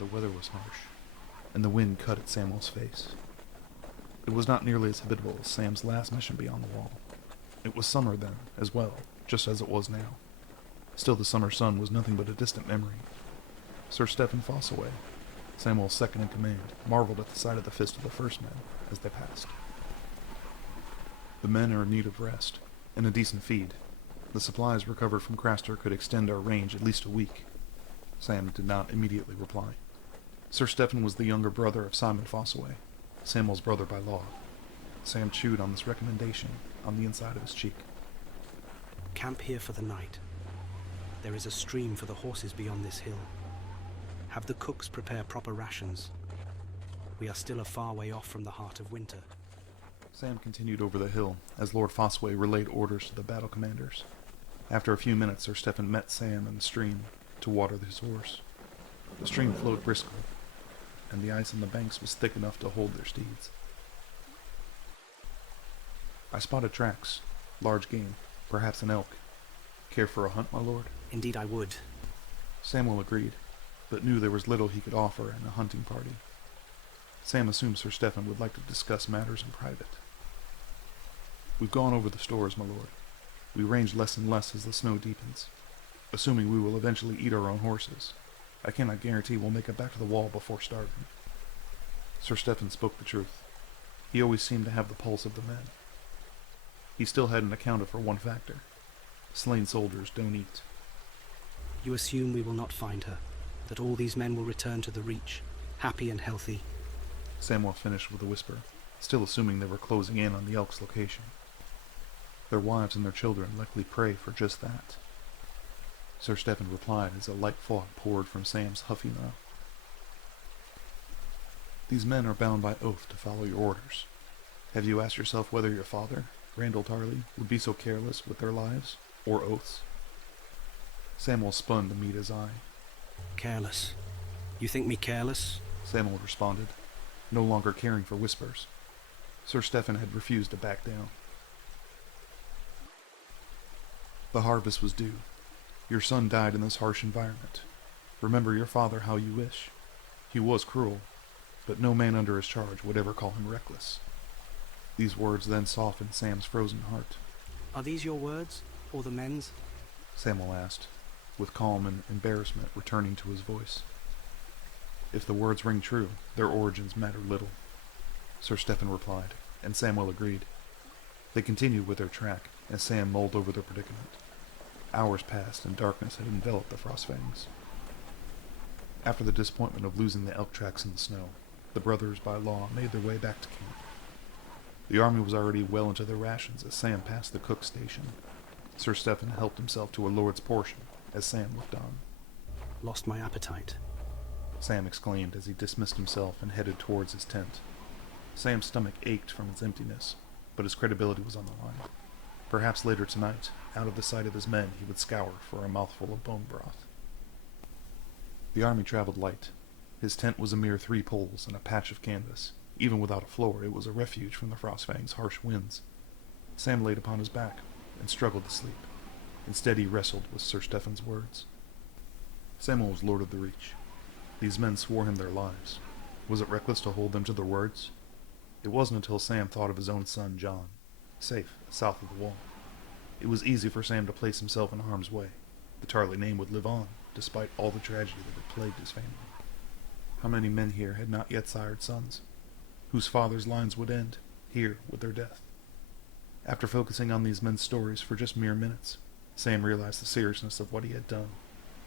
The weather was harsh, and the wind cut at Samwell's face. It was not nearly as habitable as Sam's last mission beyond the wall. It was summer then, as well, just as it was now. Still, the summer sun was nothing but a distant memory. Sir Stephen Fossaway, Samwell's second in command, marveled at the sight of the fist of the first men as they passed. The men are in need of rest, and a decent feed. The supplies recovered from Craster could extend our range at least a week. Sam did not immediately reply. Sir Stephen was the younger brother of Simon Fossaway, Samwell's brother by law. Sam chewed on this recommendation on the inside of his cheek. Camp here for the night. There is a stream for the horses beyond this hill. Have the cooks prepare proper rations. We are still a far way off from the heart of winter. Sam continued over the hill as Lord Fossaway relayed orders to the battle commanders. After a few minutes, Sir Stephen met Sam in the stream to water his horse. The stream flowed briskly, and the ice on the banks was thick enough to hold their steeds. I spotted tracks, large game, perhaps an elk. Care for a hunt, my lord? Indeed I would. Samwell agreed, but knew there was little he could offer in a hunting party. Sam assumed Sir Stephen would like to discuss matters in private. We've gone over the stores, my lord. We range less and less as the snow deepens, assuming we will eventually eat our own horses. I cannot guarantee we'll make it back to the wall before starving. Sir Stephen spoke the truth. He always seemed to have the pulse of the men. He still hadn't accounted for one factor. Slain soldiers don't eat. You assume we will not find her, that all these men will return to the Reach, happy and healthy. Samwell finished with a whisper, still assuming they were closing in on the elk's location. Their wives and their children likely pray for just that. Sir Stephen replied as a light fog poured from Sam's huffy mouth. These men are bound by oath to follow your orders. Have you asked yourself whether your father, Randall Tarly, would be so careless with their lives, or oaths? Samwell spun to meet his eye. Careless? You think me careless? Samwell responded, no longer caring for whispers. Sir Stephen had refused to back down. The harvest was due. Your son died in this harsh environment. Remember your father how you wish. He was cruel, but no man under his charge would ever call him reckless. These words then softened Sam's frozen heart. Are these your words, or the men's? Samwell asked, with calm and embarrassment returning to his voice. If the words ring true, their origins matter little. Sir Stephen replied, and Samwell agreed. They continued with their track, as Sam mulled over their predicament. Hours passed, and darkness had enveloped the Frostfangs. After the disappointment of losing the elk tracks in the snow, the brothers by law made their way back to camp. The army was already well into their rations as Sam passed the cook station. Sir Stephen helped himself to a lord's portion as Sam looked on. Lost my appetite. Sam exclaimed as he dismissed himself and headed towards his tent. Sam's stomach ached from its emptiness, but his credibility was on the line. Perhaps later tonight, out of the sight of his men, he would scour for a mouthful of bone broth. The army traveled light. His tent was a mere 3 poles and a patch of canvas. Even without a floor, it was a refuge from the Frostfang's harsh winds. Sam laid upon his back and struggled to sleep. Instead, he wrestled with Sir Stephen's words. Samwell was Lord of the Reach. These men swore him their lives. Was it reckless to hold them to their words? It wasn't until Sam thought of his own son, Jon, safe south of the wall. It was easy for Sam to place himself in harm's way. The Tarly name would live on, despite all the tragedy that had plagued his family. How many men here had not yet sired sons, whose fathers' lines would end, here, with their death? After focusing on these men's stories for just mere minutes, Sam realized the seriousness of what he had done,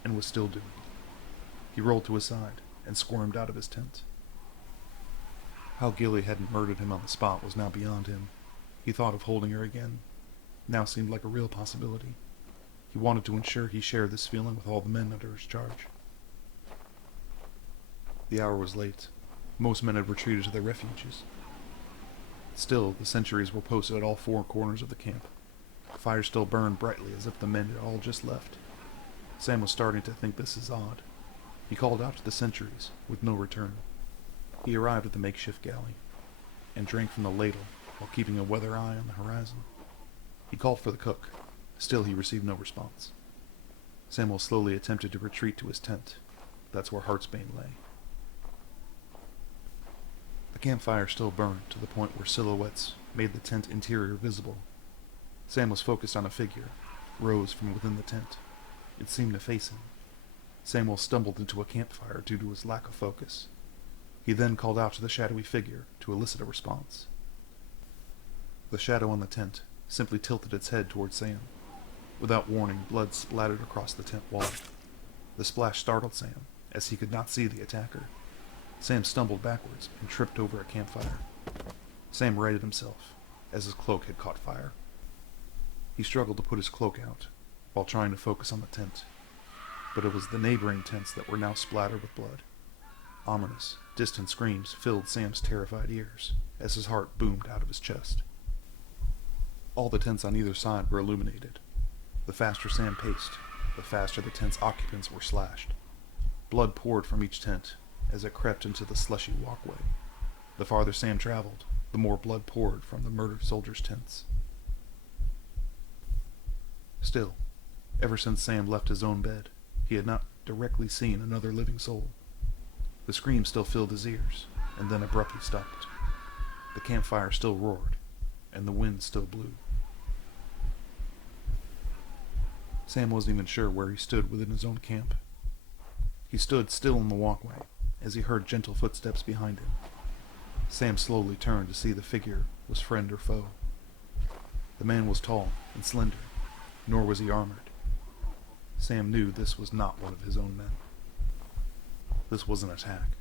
and was still doing. He rolled to his side, and squirmed out of his tent. How Gilly hadn't murdered him on the spot was now beyond him. He thought of holding her again. Now seemed like a real possibility. He wanted to ensure he shared this feeling with all the men under his charge. The hour was late. Most men had retreated to their refuges. Still, the sentries were posted at all 4 corners of the camp. Fires still burned brightly as if the men had all just left. Sam was starting to think this is odd. He called out to the sentries, with no return. He arrived at the makeshift galley, and drank from the ladle while keeping a weather eye on the horizon. He called for the cook. Still he received no response. Samwell slowly attempted to retreat to his tent. That's where Heartsbane lay. campfire still burned to the point where silhouettes made the tent interior visible. Sam was focused on a figure, rose from within the tent. It seemed to face him. Samwell stumbled into a campfire due to his lack of focus. He then called out to the shadowy figure to elicit a response. The shadow on the tent simply tilted its head towards Sam. Without warning, blood splattered across the tent wall. The splash startled Sam, as he could not see the attacker. Sam stumbled backwards and tripped over a campfire. Sam righted himself, as his cloak had caught fire. He struggled to put his cloak out, while trying to focus on the tent. But it was the neighboring tents that were now splattered with blood. Ominous, distant screams filled Sam's terrified ears, as his heart boomed out of his chest. All the tents on either side were illuminated. The faster Sam paced, the faster the tent's occupants were slashed. Blood poured from each tent as it crept into the slushy walkway. The farther Sam traveled, the more blood poured from the murdered soldiers' tents. Still, ever since Sam left his own bed, he had not directly seen another living soul. The scream still filled his ears, and then abruptly stopped. The campfire still roared, and the wind still blew. Sam wasn't even sure where he stood within his own camp. He stood still in the walkway, as he heard gentle footsteps behind him. Sam slowly turned to see the figure was friend or foe. The man was tall and slender, nor was he armored. Sam knew this was not one of his own men. This was an attack.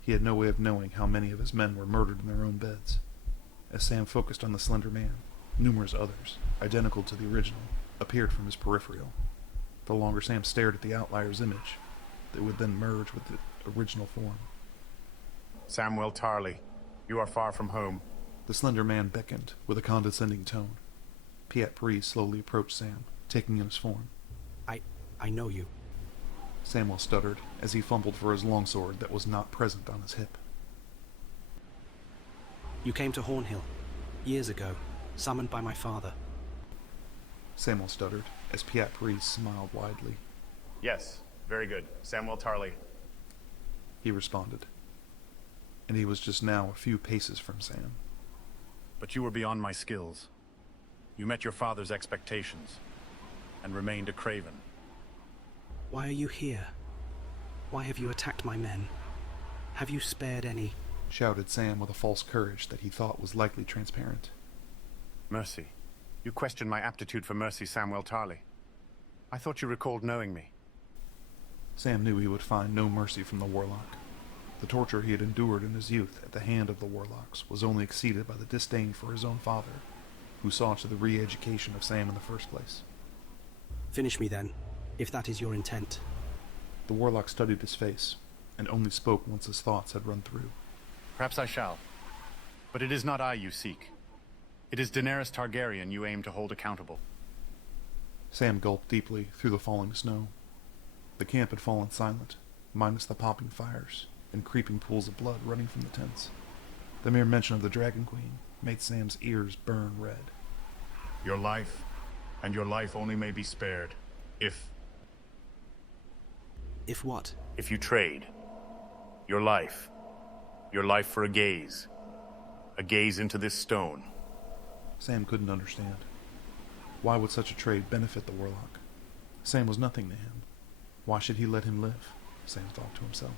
He had no way of knowing how many of his men were murdered in their own beds. As Sam focused on the slender man, numerous others, identical to the original, appeared from his peripheral. The longer Sam stared at the outlier's image, they would then merge with the original form. Samwell Tarly, you are far from home. The slender man beckoned with a condescending tone. Piet Pri slowly approached Sam, taking in his form. I know you. Samwell stuttered as he fumbled for his longsword that was not present on his hip. You came to Hornhill, years ago, summoned by my father. Samwell stuttered as Piet Pri smiled widely. Yes, very good. Samwell Tarly. He responded. And he was just now a few paces from Sam. But you were beyond my skills. You met your father's expectations, and remained a craven. Why are you here? Why have you attacked my men? Have you spared any? Shouted Sam with a false courage that he thought was likely transparent. Mercy. You question my aptitude for mercy, Samwell Tarly. I thought you recalled knowing me. Sam knew he would find no mercy from the warlock. The torture he had endured in his youth at the hand of the warlocks was only exceeded by the disdain for his own father, who saw to the re-education of Sam in the first place. Finish me then, if that is your intent. The warlock studied his face, and only spoke once his thoughts had run through. Perhaps I shall. But it is not I you seek. It is Daenerys Targaryen you aim to hold accountable. Sam gulped deeply through the falling snow. The camp had fallen silent, minus the popping fires and creeping pools of blood running from the tents. The mere mention of the Dragon Queen made Sam's ears burn red. Your life, and your life only may be spared, if what? If you trade. Your life for a gaze into this stone. Sam couldn't understand. Why would such a trade benefit the warlock? Sam was nothing to him. Why should he let him live? Sam thought to himself.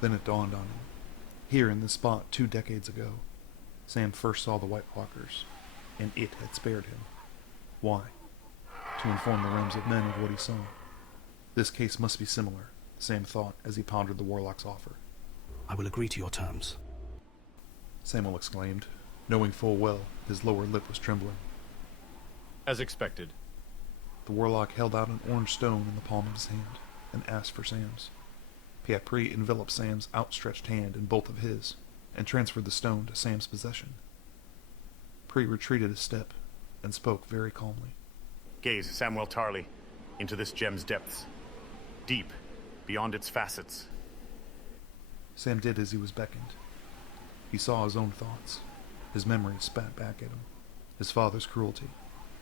Then it dawned on him. Here in this spot 2 decades ago, Sam first saw the White Walkers, and it had spared him. Why? To inform the realms of men of what he saw. This case must be similar, Sam thought as he pondered the warlock's offer. I will agree to your terms. Samwell exclaimed, knowing full well his lower lip was trembling. As expected. The warlock held out an orange stone in the palm of his hand and asked for Sam's. Piet Pri enveloped Sam's outstretched hand in both of his and transferred the stone to Sam's possession. Pri retreated a step and spoke very calmly. Gaze, Samwell Tarly, into this gem's depths. Deep, beyond its facets. Sam did as he was beckoned. He saw his own thoughts. His memories spat back at him. His father's cruelty,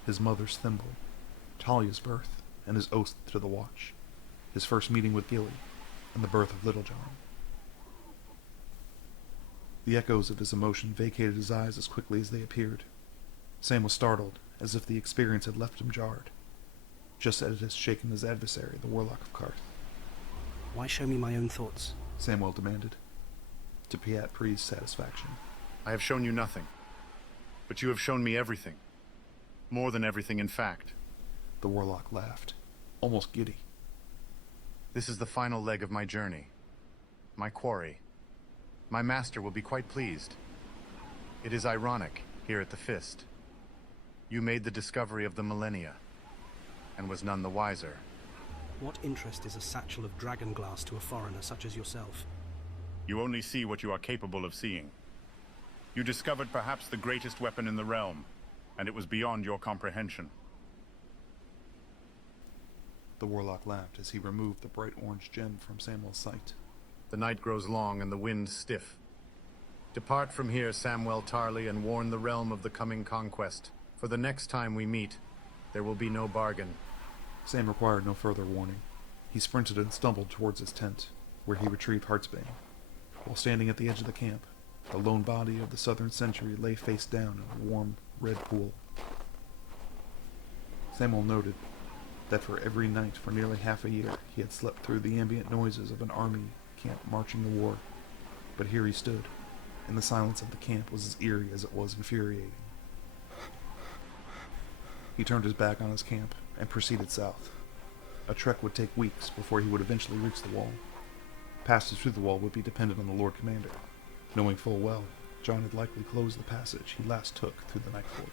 his mother's thimble, Talia's birth, and his oath to the Watch, his first meeting with Gilly, and the birth of Little John. The echoes of his emotion vacated his eyes as quickly as they appeared. Sam was startled, as if the experience had left him jarred, just as it had shaken his adversary, the Warlock of Karth. Why show me my own thoughts? Samwell demanded, to Piat Pri's satisfaction. I have shown you nothing, but you have shown me everything. More than everything, in fact. The Warlock laughed, almost giddy. This is the final leg of my journey. My quarry. My master will be quite pleased. It is ironic, here at the Fist. You made the discovery of the millennia, and was none the wiser. What interest is a satchel of dragon glass to a foreigner such as yourself? You only see what you are capable of seeing. You discovered perhaps the greatest weapon in the realm, and it was beyond your comprehension. The Warlock laughed as he removed the bright orange gem from Samwell's sight. The night grows long and the wind stiff. Depart from here, Samwell Tarly, and warn the realm of the coming conquest. For the next time we meet, there will be no bargain. Sam required no further warning. He sprinted and stumbled towards his tent, where he retrieved Heartsbane. While standing at the edge of the camp, the lone body of the Southern Sentry lay face down in a warm, red pool. Samwell noted that for every night for nearly half a year he had slept through the ambient noises of an army camp marching to war. But here he stood, and the silence of the camp was as eerie as it was infuriating. He turned his back on his camp and proceeded south. A trek would take weeks before he would eventually reach the wall. Passage through the wall would be dependent on the Lord Commander, knowing full well Jon had likely closed the passage he last took through the Night Fort.